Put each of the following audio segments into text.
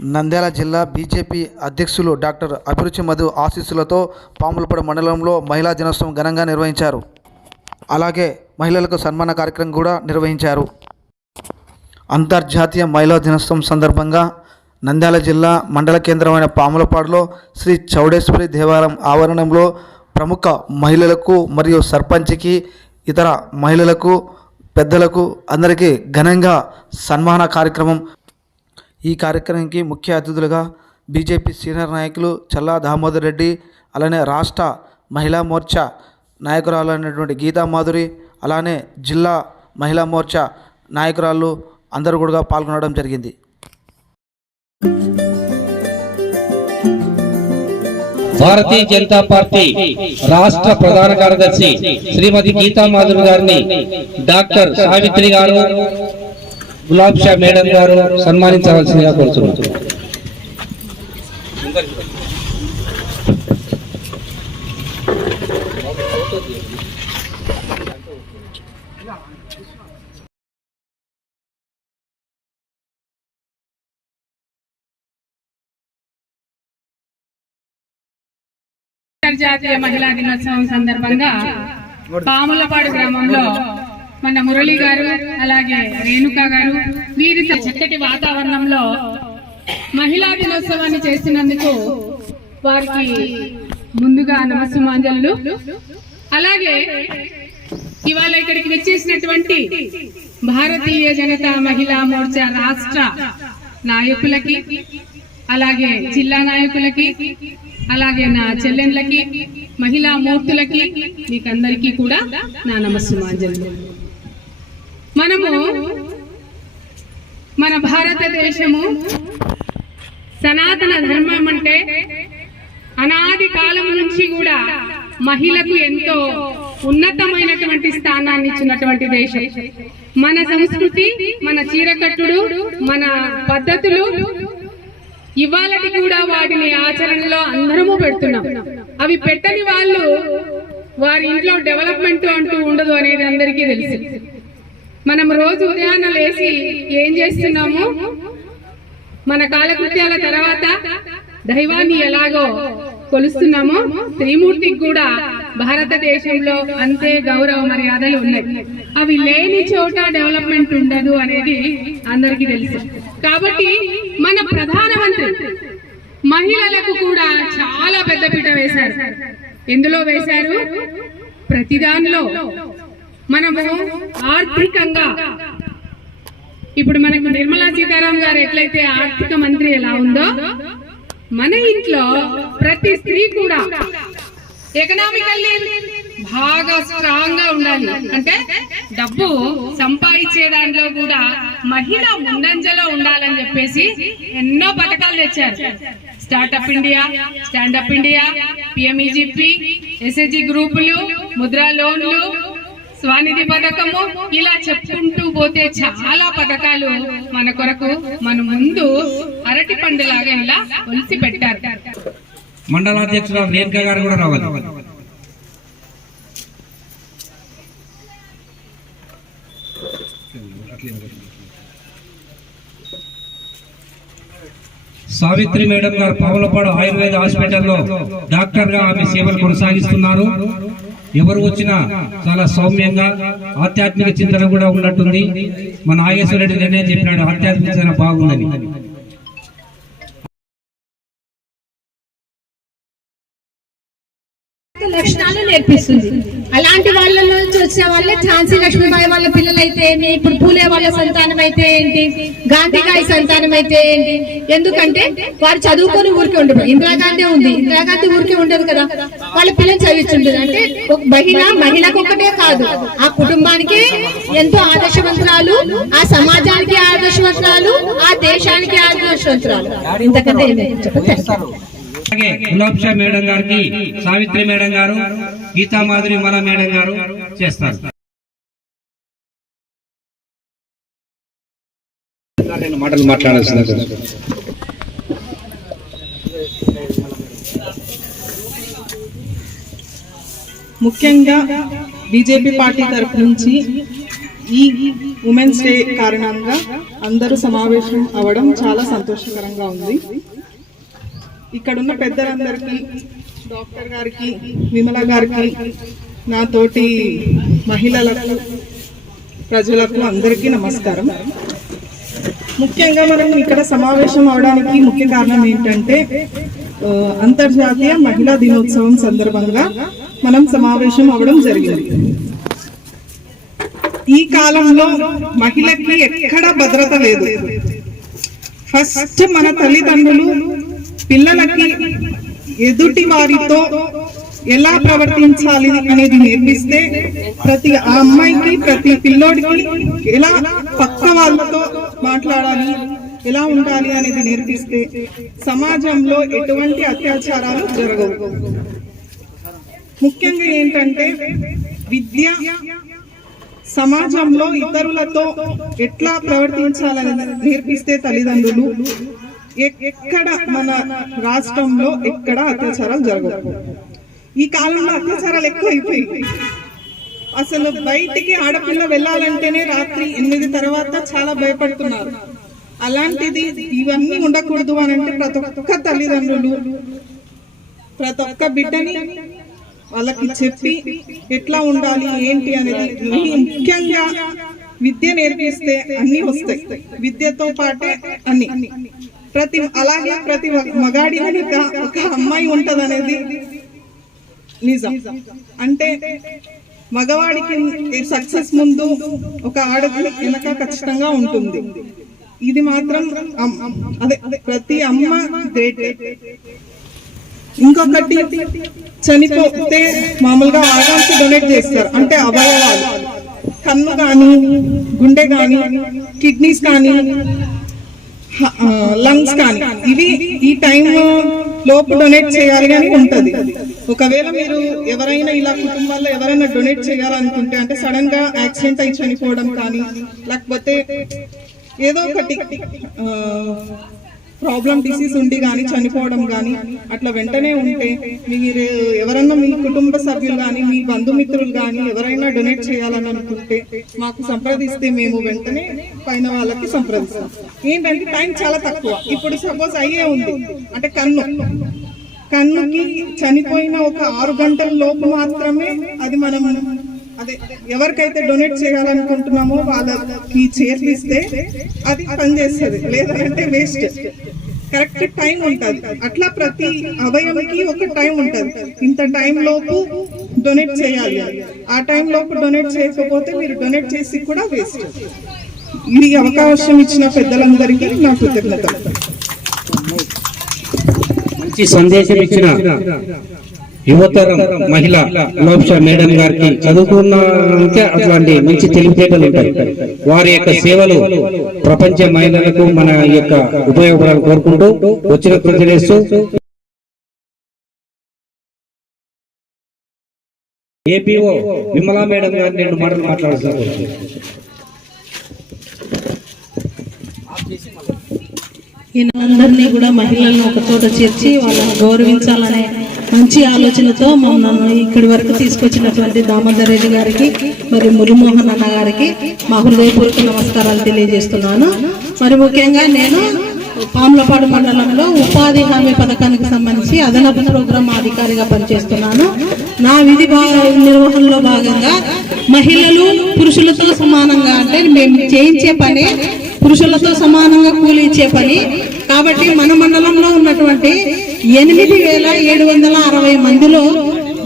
నంద్యాల జిల్లా బీజేపీ అధ్యక్షులు డాక్టర్ అభిరుచి మధు ఆశీస్సులతో పాములపాడు మండలంలో మహిళా దినోత్సవం ఘనంగా నిర్వహించారు. అలాగే మహిళలకు సన్మాన కార్యక్రమం కూడా నిర్వహించారు. అంతర్జాతీయ మహిళా దినోత్సవం సందర్భంగా నంద్యాల జిల్లా మండల కేంద్రమైన పాములపాడులో శ్రీ చౌడేశ్వరి దేవాలయం ఆవరణంలో ప్రముఖ మహిళలకు మరియు సర్పంచ్కి, ఇతర మహిళలకు, పెద్దలకు అందరికీ ఘనంగా సన్మాన కార్యక్రమం. ఈ కార్యక్రమానికి ముఖ్య అతిథులుగా బీజేపీ సీనియర్ నాయకులు చల్లా దామోదర్ రెడ్డి, అలానే రాష్ట్ర మహిళా మోర్చా నాయకురాలు అయినటువంటి గీతా మాధురి, అలానే జిల్లా మహిళా మోర్చా నాయకురాళ్ళు అందరూ కూడా పాల్గొనడం జరిగింది. భారతీయ జనతా పార్టీ రాష్ట్ర ప్రధాన కార్యదర్శి శ్రీమతి గీతా మాధురి గారిని డాక్టర్ సావిత్రి గారు, గులాబ్ షా మేడం గారు సన్మానించవలసిందిగా కోరుతున్నారు. అంతర్జాతీయ మహిళా దినోత్సవం సందర్భంగా పాములపాడు గ్రామంలో మన మురళి గారు, అలాగే రేణుకా గారు వీరి చక్కటి వాతావరణంలో మహిళా దినోత్సవాన్ని చేసినందుకు వారికి ముందుగా నమస్సుమాంజలు. అలాగే ఇవాళ ఇక్కడికి వచ్చేసినటువంటి భారతీయ జనతా మహిళా మోర్చా రాష్ట్ర నాయకులకి, అలాగే జిల్లా నాయకులకి, అలాగే నా చెల్లెళ్ళకి, మహిళా మూర్తులకి, మీకందరికీ కూడా నా నమస్సుమాంజలు. మనము మన భారతదేశము సనాతన ధర్మం అంటే అనాది కాలం నుంచి కూడా మహిళకు ఎంతో ఉన్నతమైనటువంటి స్థానాన్ని ఇచ్చినటువంటి దేశం. మన సంస్కృతి, మన చీరకట్టుడు, మన పద్ధతులు ఇవాళటి కూడా వాటిని ఆచరణలో అందరము పెడుతున్నాం. అవి పెట్టని వాళ్ళు వారి ఇంట్లో డెవలప్మెంట్ అంటూ ఉండదు అనేది అందరికీ తెలుసు. మనం రోజు ఉదయాన్నే లేచి ఏం చేస్తున్నాము, మన కాలకృత్యాల తర్వాత దైవాన్ని ఎలాగో కొలుస్తున్నామో త్రిమూర్తికి కూడా భారతదేశంలో అంతే గౌరవ మర్యాదలు ఉన్నాయి. అవి లేని చోట డెవలప్మెంట్ ఉండదు అనేది అందరికీ తెలుసు. కాబట్టి మన ప్రధానమంత్రి మహిళలకు కూడా చాలా పెద్దపీట వేశారు. ఎందులో వేశారు? ప్రతిదానిలో. మనము ఆర్థికంగా ఇప్పుడు మనకు నిర్మలా సీతారామన్ గారు ఎట్లయితే ఆర్థిక మంత్రి ఎలా ఉందో, మన ఇంట్లో ప్రతి స్త్రీ కూడా ఎకనామికల్లీ బాగా స్ట్రాంగ్ గా ఉండాలి. అంటే డబ్బు సంపాదించే దాంట్లో కూడా మహిళ ముందంజలో ఉండాలని చెప్పేసి ఎన్నో పథకాలు తెచ్చారు. Startup India, standup India, PMEGP, SSG గ్రూపులు, ముద్రా లోన్లు, స్వానిధి పథకము, ఇలా చెప్పుకుంటూ పోతే చాలా పథకాలు మన కొరకు మన ముందు అరటి పండులాగా ఇలా ఒలిసి పెట్టారు. మండలాధ్యక్షుడు రేణుకా గారు కూడా రావాలి. సావిత్రి మేడం గారు పాములపాడు ఆయుర్వేద హాస్పిటల్లో డాక్టర్ గా ఆమె సేవలు కొనసాగిస్తున్నారు. ఎవరు వచ్చినా చాలా సౌమ్యంగా ఆధ్యాత్మిక చింతన కూడా ఉన్నట్టుంది. మన నాగేశ్వర రెడ్డి నేనే చెప్పినాడు, ఆధ్యాత్మిక చింతన బాగుందని. లక్షణాలు నేర్పిస్తుంది. అలాంటి వాళ్ళ నుంచి వచ్చిన వాళ్ళే ఝాన్సీ లక్ష్మీబాయి వాళ్ళ పిల్లలైతే ఏంటి, ఇప్పుడు పూలే వాళ్ళ సంతానం అయితే ఏంటి, గాంధీగాయి సంతానం అయితే ఏంటి. ఎందుకంటే వారు చదువుకొని ఊరికే ఉండరు. ఇందిరాగాంధీ ఉంది, ఇందిరాగాంధీ ఊరికే ఉండదు కదా, వాళ్ళ పిల్లలు చదివించుండదు. అంటే మహిళకు ఒక్కటే కాదు, ఆ కుటుంబానికి ఎంతో ఆదర్శవంతురాలు, ఆ సమాజానికి ఆదర్శవంతురాలు, ఆ దేశానికి ఆదర్శవంతురాలు. ఇంతకంటే చెప్పండి. అలాగే గులాబ్ షా మేడం గారికి సావిత్రి మేడం గారు, గీతా మాధురి మన మేడం గారు చేస్తారు. మాటలు మాట్లాడాల్సిన ముఖ్యంగా బీజేపీ పార్టీ తరఫు నుంచి ఈ ఉమెన్స్ డే కారణంగా అందరూ సమావేశం అవడం చాలా సంతోషకరంగా ఉంది. ఇక్కడున్న పెద్దలందరికీ, డాక్టర్ గారికి, విమల గారికి, నాతోటి మహిళలకు, ప్రజలకు అందరికీ నమస్కారం. ముఖ్యంగా మనం ఇక్కడ సమావేశం అవడానికి ముఖ్య కారణం ఏంటంటే అంతర్జాతీయ మహిళా దినోత్సవం సందర్భంగా మనం సమావేశం అవడం జరిగింది. ఈ కాలంలో మహిళకి ఎక్కడ భద్రత లేదు. ఫస్ట్ మన తల్లిదండ్రులు పిల్లలకి ఎదుటి వారితో ఎలా ప్రవర్తించాలి అనేది నేర్పిస్తే ప్రతి అమ్మాయికి, ప్రతి పిల్లోడికి ఎలా పక్క వాళ్ళతో మాట్లాడాలి, ఎలా ఉండాలి అనేది నేర్పిస్తే సమాజంలో ఎటువంటి అత్యాచారాలు జరగవు. ముఖ్యంగా ఏంటంటే విద్య, సమాజంలో ఇతరులతో ఎట్లా ప్రవర్తించాలని నేర్పిస్తే తల్లిదండ్రులు ఎక్కడ మన రాష్ట్రంలో ఎక్కడ అత్యాచారాలు జరగవు. ఈ కాలంలో అత్యాచారాలు ఎక్కువ అయిపోయి అసలు బయటికి ఆడపిల్ల వెళ్ళాలంటేనే రాత్రి 8 తర్వాత చాలా భయపడుతున్నారు. అలాంటిది ఇవన్నీ ఉండకూడదు అని అంటే ప్రతి ఒక్క తల్లిదండ్రులు ప్రతి ఒక్క బిడ్డని వాళ్ళకి చెప్పి ఎట్లా ఉండాలి ఏంటి అనేది ముఖ్యంగా విద్య నేర్పిస్తే అన్ని వస్తాయి. విద్యతో పాటే అన్ని అలాగే ప్రతి మగాడి వెనుక ఒక అమ్మాయి ఉంటది అనేది నిజం. అంటే మగవాడికి సక్సెస్ ముందు ఒక ఆడది వెనక ఖచ్చితంగా ఉంటుంది. ఇది మాత్రం అదే ప్రతి అమ్మ గ్రేట్. ఇంకొకటి, చనిపోతే మామూలుగా ఆర్గాన్స్ డొనేట్ చేస్తారు. అంటే అవయవాలు, కన్ను కానీ, గుండె కానీ, కిడ్నీస్ కానీ, లంగ్స్ కానీ, ఇవి ఈ టైం లోపు డొనేట్ చేయాలి అని ఉంటది. ఒకవేళ మీరు ఎవరైనా ఇలా కుటుంబాల్లో ఎవరైనా డొనేట్ చేయాలనుకుంటే, అంటే సడన్ గా యాక్సిడెంట్ అయి చనిపోవడం కానీ, లేకపోతే ఏదో ఒకటి ప్రాబ్లం, డిసీజ్ ఉండి కానీ చనిపోవడం కానీ అట్లా వెంటనే ఉంటే మీరు ఎవరన్నా మీ కుటుంబ సభ్యులు కానీ, మీ బంధుమిత్రులు కానీ ఎవరైనా డొనేట్ చేయాలని అనుకుంటే మాకు సంప్రదిస్తే మేము వెంటనే పైన వాళ్ళకి సంప్రదిస్తాం. ఏంటంటే టైం చాలా తక్కువ. ఇప్పుడు సపోజ్ అయ్యే ఉంది అంటే కన్నుకి చనిపోయిన ఒక 6 గంటల లోపు మాత్రమే అది మనం అదే ఎవరికైతే డొనేట్ చేయాలనుకుంటున్నామో వాళ్ళకి చేర్పిస్తే అది పనిచేస్తుంది, లేదంటే వేస్ట్. కరెక్ట్ టైం ఉంటుంది. అట్లా ప్రతి అవయవానికి ఒక టైం ఉంటుంది. ఇంత టైం లోపు డొనేట్ చేయాలి. ఆ టైం లోపు డొనేట్ చేయకపోతే మీరు డొనేట్ చేసి కూడా వేస్ట్. ఈ అవకాశం ఇచ్చిన పెద్దలందరికీ నా కృతజ్ఞతలు. మంచి సందేశం ఇచ్చిన యువతరం మహిళ లోప్షా మేడం గారికి చదువుకున్నాకే అట్లాంటి మంచి తెలివితేటలు ఉంటాయి. వారి యొక్క సేవలు ప్రపంచ మహిళలకు మన యొక్క ఉపయోగపడాలని కోరుకుంటూ వచ్చిన కృతజ్ఞతలు. ఏపీఓ విమలా మేడం గారు నేను మాటలు మాట్లాడుతాను. అందరినీ కూడా మహిళలను ఒక చోట చేర్చి వాళ్ళని గౌరవించాలనే మంచి ఆలోచనతో మమ్మల్ని ఇక్కడి వరకు తీసుకొచ్చినటువంటి దామోదర్ రెడ్డి గారికి, మరి మురళీమోహన్ అన్న గారికి మా హృదయపూర్వక నమస్కారాలు తెలియజేస్తున్నాను. మరి ముఖ్యంగా నేను పాములపాడు మండలంలో ఉపాధి హామీ పథకానికి సంబంధించి అదనపు ప్రోగ్రాం అధికారిగా పనిచేస్తున్నాను. నా విధి నిర్వహణలో భాగంగా మహిళలు పురుషులతో సమానంగా, అంటే మేము చేయించే పని పురుషులతో సమానంగా కూలి ఇచ్చే పని కాబట్టి మన మండలంలో ఉన్నటువంటి 8,760 మందిలో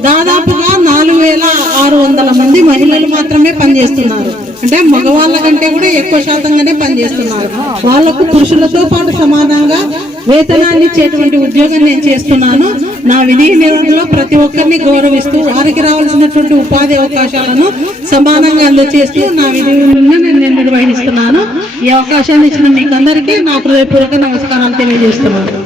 దాదాపుగా 4,600 మంది మహిళలు మాత్రమే పనిచేస్తున్నారు. అంటే మగవాళ్ళ కంటే కూడా ఎక్కువ శాతంగానే పనిచేస్తున్నారు. వాళ్లకు పురుషులతో పాటు సమానంగా వేతనాన్ని ఇచ్చేటువంటి ఉద్యోగం నేను చేస్తున్నాను. నా విధి నిర్వహణలో ప్రతి ఒక్కరిని గౌరవిస్తూ వారికి రావాల్సినటువంటి ఉపాధి అవకాశాలను సమానంగా అందజేస్తూ నా విధి నేను నిర్వహిస్తున్నాను. ఈ అవకాశాన్ని ఇచ్చిన మీకు అందరికీ నా హృదయపూర్వక నమస్కారాలు తెలియజేస్తున్నాను.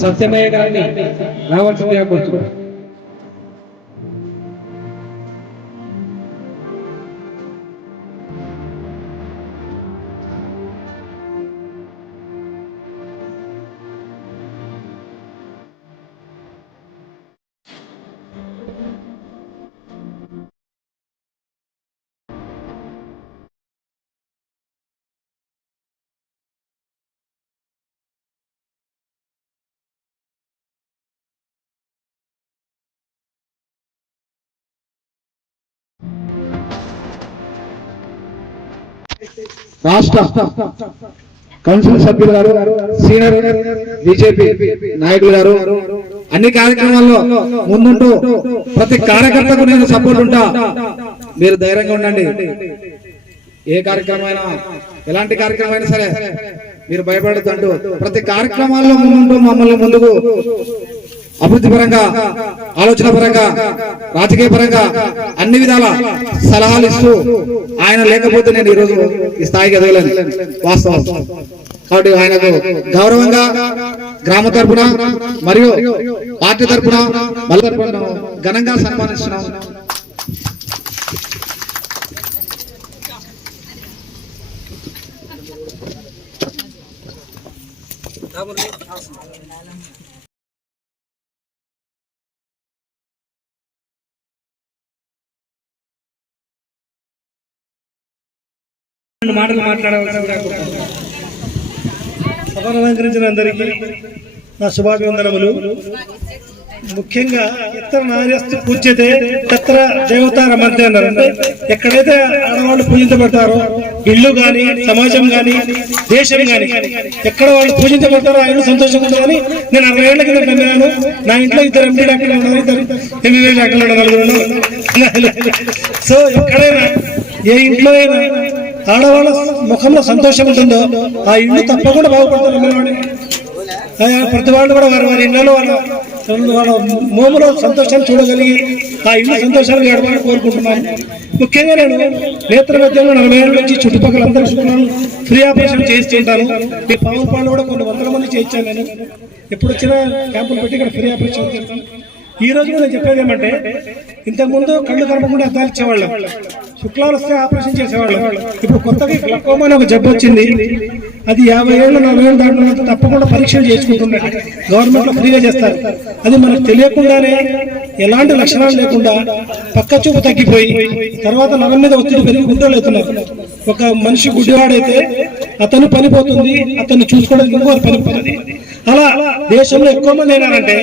సత్యమయ్య గారిని రావాల్సిందిగా కోరుతున్నాను. రాష్ట్ర కౌన్సిల్ సభ్యులు గారు, సీనియర్ బీజేపీ నాయకులు గారు అన్ని కార్యక్రమాల్లో ముందుంటూ ప్రతి కార్యకర్తకు నేను సపోర్ట్ ఉంటా. మీరు ధైర్యంగా ఉండండి. ఏ కార్యక్రమమైనా, ఎలాంటి కార్యక్రమమైనా సరే మీరు భయపడద్దంటూ ప్రతి కార్యక్రమాల్లో ముందుంటూ మమ్మల్ని ముందుకు అభివృద్ధి పరంగా, ఆలోచన పరంగా, రాజకీయ పరంగా అన్ని విధాల సలహాలు ఇస్తూ ఆయన లేకపోతే నేను ఈరోజు ఈ స్థాయికి ఎదగలేను వాస్తవం. కాబట్టి ఆయనకు గౌరవంగా గ్రామ తరపున మరియు పార్టీ తరపున మళ్ళీ తరపున ఘనంగా సన్మానిస్తున్నాం. మాటలు మాట్లాడవలసిందిగా కోరుతున్నాను. సభను అలంకరించిన అందరికీ నా శుభాభివందనములు. ముఖ్యంగా ఇతర నార్యస్తు పూజ్యతే తత్ర దేవతా రమంతే అన్నారు. అంటే ఎక్కడైతే ఆడవాళ్ళు పూజించబడతారో, ఇల్లు గాని, సమాజం గాని, దేశం గాని, ఎక్కడ వాళ్ళు పూజించబడతారో ఆయన సంతోషంగా ఉంటుందని నేను 60 ఏళ్ల కింద నమ్మినాను. నా ఇంట్లో 2 ఎంపీ డాక్టర్లు ఉన్నారు, 2 ఎంబీబీఎస్ డాక్టర్లు ఉన్నారు, 4 సో ఎక్కడైనా ఏ ఇంట్లో అయినా ఆడవాళ్ళ ముఖంలో సంతోషం ఉంటుందో ఆ ఇల్లు తప్పకుండా బాగుపడుతుంది. ప్రతి వాళ్ళు కూడా వారి ఇళ్లలో వాళ్ళ మోములో సంతోషాన్ని చూడగలిగి ఆ ఇల్లు సంతోషాన్ని గడపాలని కోరుకుంటున్నాను. ముఖ్యంగా నేను నేత్ర వైద్యంలో 40 ఏళ్ళ నుంచి చుట్టుపక్కల అందరూ శుక్రవారం ఫ్రీ ఆపరేషన్ చేస్తుంటాను. ఈ పావులపాళ్ళు కూడా కొన్ని వందల మంది చేయించాను. నేను ఎప్పుడు వచ్చినా క్యాంపులు పెట్టి ఇక్కడ ఫ్రీ ఆపరేషన్ చేస్తాను. ఈ రోజు నేను చెప్పేది ఏమంటే, ఇంతకుముందు కళ్ళు కనపడకుండా అద్దాలు ఇచ్చేవాళ్ళం, శుక్లాలు వస్తే ఆపరేషన్ చేసేవాళ్ళం. ఇప్పుడు కొత్తగా గ్లకోమా అని ఒక జబ్బు వచ్చింది. అది 50 ఏళ్ళు 40 ఏళ్ళు దాంట్లో తప్పకుండా పరీక్షలు చేసుకుంటున్నారు. గవర్నమెంట్ లో ఫ్రీగా చేస్తారు. అది మనకు తెలియకుండానే ఎలాంటి లక్షణాలు లేకుండా పక్క చూపు తగ్గిపోయి తర్వాత నరం మీద ఒత్తిడి పెరిగి గుడ్డలు అవుతున్నారు. ఒక మనిషి గుడ్డివాడైతే అతను పనిపోతుంది, అతన్ని చూసుకోవడానికి ఇంకోటి పనిపోతుంది. అలా దేశంలో ఎక్కువ మంది అయినారంటే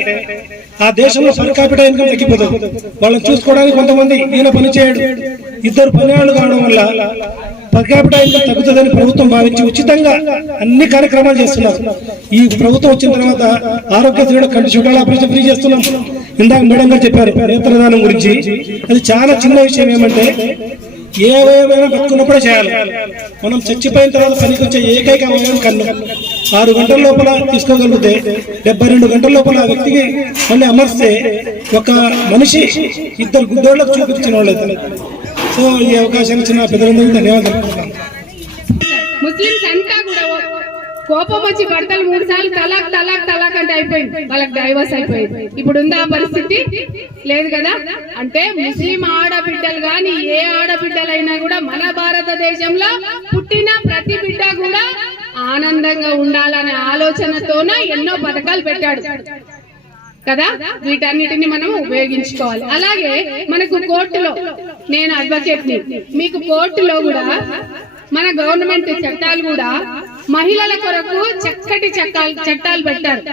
ఆ దేశంలో పర్ క్యాపిటల్ ఇన్కమ్ తగ్గిపోతుంది. వాళ్ళని చూసుకోవడానికి కొంతమంది ఈయన పని చేయడు, 2 పనివాళ్ళు కావడం వల్ల పర్ క్యాపిటల్ ఇన్కమ్ తగ్గుతుందని ప్రభుత్వం భావించి ఉచితంగా అన్ని కార్యక్రమాలు చేస్తున్నారు. ఈ ప్రభుత్వం వచ్చిన తర్వాత ఆరోగ్యశ్రీలో కంటి చూడాలి ఆపరేషన్ ఫ్రీ చేస్తున్నాం. ఇందాక మేడం గారు చెప్పారు నేత్రదానం గురించి. అది చాలా చిన్న విషయం. ఏమంటే ఏ అవయవైనా బతుకున్నప్పుడే చేయాలి. మనం చచ్చిపోయిన తర్వాత పనికొచ్చే ఏకైక అవయవం కన్ను. 6 గంటల లోపల తీసుకోగలిగితే 72 గంటల లోపల ఆ వ్యక్తికి మళ్ళీ అమర్స్తే ఒక మనిషి 2 గుడ్డోళ్ళకు చూపించిన వాళ్ళు అవుతారు. సో ఈ అవకాశాన్ని ఇచ్చిన పెద్దలందరికీ ధన్యవాదాలు. ముస్లిమ్స్ అంతా కూడా కోపం వచ్చి భర్తలు 3 సార్లు తలాక్ తలాక్ తలాక్ అంటే అయిపోయింది, వాళ్ళకి డైవర్స్ అయిపోయింది. ఇప్పుడు ఉందా పరిస్థితి? లేదు కదా. అంటే ముస్లిం ఆడబిడ్డలు గాని ఏ ఆడబిడ్డలైనా కూడా మన భారతదేశంలో పుట్టిన ప్రతి బిడ్డ కూడా ఆనందంగా ఉండాలనే ఆలోచనతోన ఎన్నో పథకాలు పెట్టాడు కదా. వీటన్నిటిని మనం ఉపయోగించుకోవాలి. అలాగే మనకు కోర్టులో, నేను అడ్వకేట్ ని, మీకు కోర్టులో కూడా మన గవర్నమెంట్ చట్టాలు కూడా మహిళల కొరకు చక్కటి చట్టాలు పెట్టారు.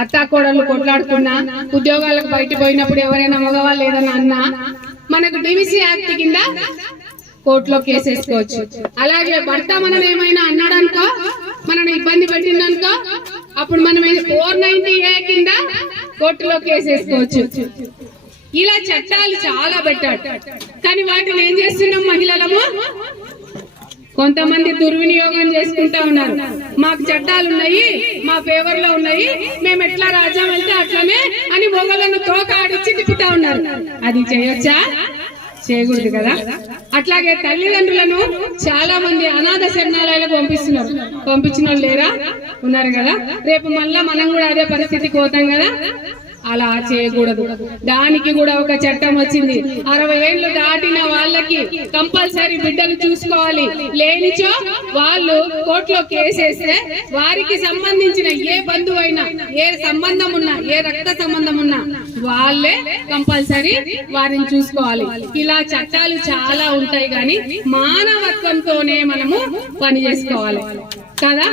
అత్తాకోడళ్ళు కొట్లాడుకున్నా, ఉద్యోగాలకు బయట పోయినప్పుడు ఎవరైనా మగవాళ్ళు ఏదైనా అన్నా మనకు డివిసి యాక్ట్ కింద కోర్టులో కేసేసుకోవచ్చు. అలాగే భర్త మనం ఏమైనా అన్నాడనుకో, మనని ఇబ్బంది పెట్టిందనుకో, అప్పుడు మనం 490A కింద కోర్టులో కేసేసుకోవచ్చు. ఇలా చట్టాలు చాలా పెట్టాడు. కానీ వాటిని ఏం చేస్తున్నాం మహిళలము? కొంతమంది దుర్వినియోగం చేసుకుంటా ఉన్నారు. మాకు చట్టాలు ఉన్నాయి, మా ఫేవర్ లో ఉన్నాయి, మేము ఎట్లా రాజ్యం వెళ్తే అట్లనే అని మొగలను తోక ఆడిచ్చి తిప్పుతా ఉన్నారు. అది చేయొచ్చా? చేయకూడదు కదా. అట్లాగే తల్లిదండ్రులను చాలా మంది అనాథ శరణాలయాలకు పంపిస్తున్నారు. పంపించిన వాళ్ళు లేరా? ఉన్నారు కదా. రేపు మళ్ళా మనం కూడా అదే పరిస్థితికి పోతాం కదా. అలా చేయకూడదు. దానికి కూడా ఒక చట్టం వచ్చింది. 60 ఏళ్లు దాటిన వాళ్ళకి కంపల్సరీ బిడ్డలు చూసుకోవాలి. లేనిచో వాళ్ళు కోర్టులో కేసేస్తే వారికి సంబంధించిన ఏ బంధువు అయినా, ఏ సంబంధం ఉన్నా, ఏ రక్త సంబంధం ఉన్నా వాళ్ళే కంపల్సరీ వారిని చూసుకోవాలి. ఇలా చట్టాలు చాలా ఉంటాయి కానీ మానవత్వంతోనే మనము పని చేసుకోవాలి కదా.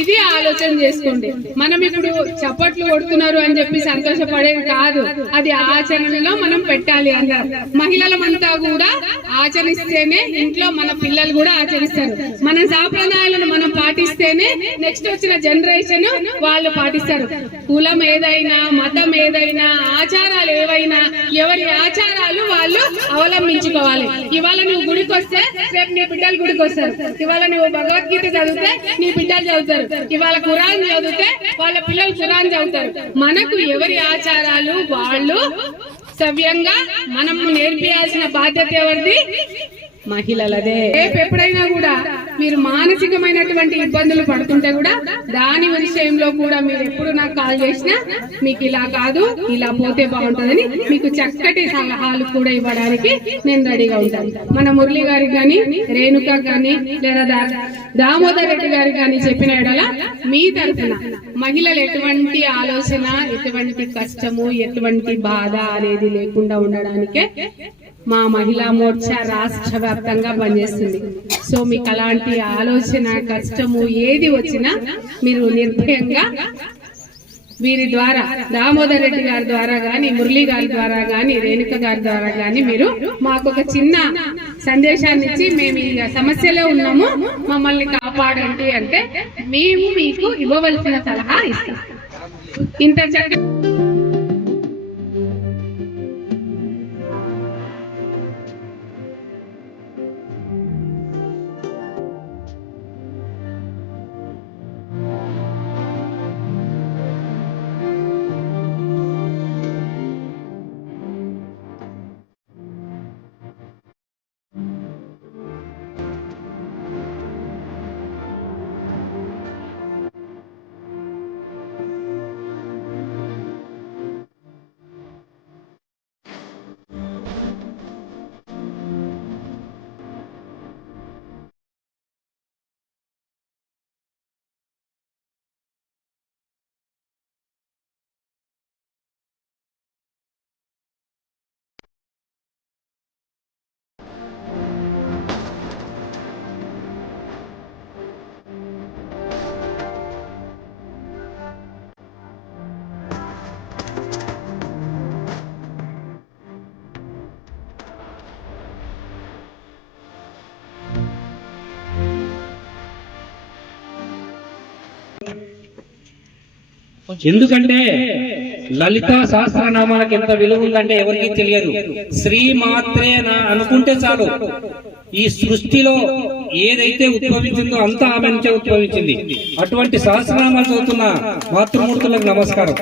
ఇది ఆలోచన చేసుకోండి. మనం ఇప్పుడు చప్పట్లు కొడుతున్నారు అని చెప్పి సంతోషపడేది కాదు, అది ఆచరణలో మనం పెట్టాలి. అందరం మహిళలమంతా కూడా ఆచరిస్తేనే ఇంట్లో మన పిల్లలు కూడా ఆచరిస్తారు. మన సాంప్రదాయాలను మనం పాటిస్తేనే నెక్స్ట్ వచ్చిన జనరేషన్ వాళ్ళు పాటిస్తారు. కులం ఏదైనా, మతం ఏదైనా, ఆచారాలు ఏవైనా ఎవరి ఆచారాలు వాళ్ళు అవలంబించుకోవాలి. ఇవాళ నువ్వు గుడికి వస్తే రేపు నీ బిడ్డలు గుడికి వస్తారు. ఇవాళ నువ్వు భగవద్గీత చదివితే నీ బిడ్డలు చదువుతారు. ఇవాళ ఖురాన్ చదివితే వాళ్ళ పిల్లలు ఖురాన్ చదువుతారు. మనకు ఎవరి ఆచారాలు వాళ్ళు సవ్యంగా మనము నేర్పియాల్సిన బాధ్యత ఎవరిది? మహిళలదే. రేపు ఎప్పుడైనా కూడా మీరు మానసికమైనటువంటి ఇబ్బందులు పడుతుంటే కూడా దాని విషయంలో కూడా మీరు ఎప్పుడు నాకు కాల్ చేసినా మీకు ఇలా కాదు, ఇలా పోతే బాగుంటుందని మీకు చక్కటి సలహాలు కూడా ఇవ్వడానికి నేను రెడీగా ఉంటాను. మన మురళి గారికి కానీ, రేణుక కానీ, లేదా దామోదర్ రెడ్డి గారికి కానీ చెప్పిన ఎడల మీ తరఫున మహిళలు ఎటువంటి ఆలోచన, ఎటువంటి కష్టము, ఎటువంటి బాధ అనేది లేకుండా ఉండడానికే మా మహిళా మోర్చా రాష్ట్ర వ్యాప్తంగా పనిచేస్తుంది. సో మీకు అలాంటి ఆలోచన, కష్టము ఏది వచ్చినా మీరు నిర్భయంగా వీరి ద్వారా, దామోదర్ రెడ్డి గారి ద్వారా గాని, మురళి గారి ద్వారా గాని, రేణుక గారి ద్వారా గాని మీరు మాకు ఒక చిన్న సందేశాన్ని ఇచ్చి మేము ఈ సమస్యలో ఉన్నాము, మమ్మల్ని కాపాడండి అంటే మేము మీకు ఇవ్వవలసిన సలహా ఇస్తాం. ఇంత చక్కగా ఎందుకంటే లలితా సహస్రనామాలకు ఎంత విలువ ఉందంటే ఎవరికి తెలియదు. శ్రీ మాత్రే అనుకుంటే చాలు. ఈ సృష్టిలో ఏదైతే ఉద్భవించిందో అంతా ఆమె నుంచే ఉద్భవించింది. అటువంటి సహస్రనామాలు చదువుతున్న మాతృమూర్తులకు నమస్కారం.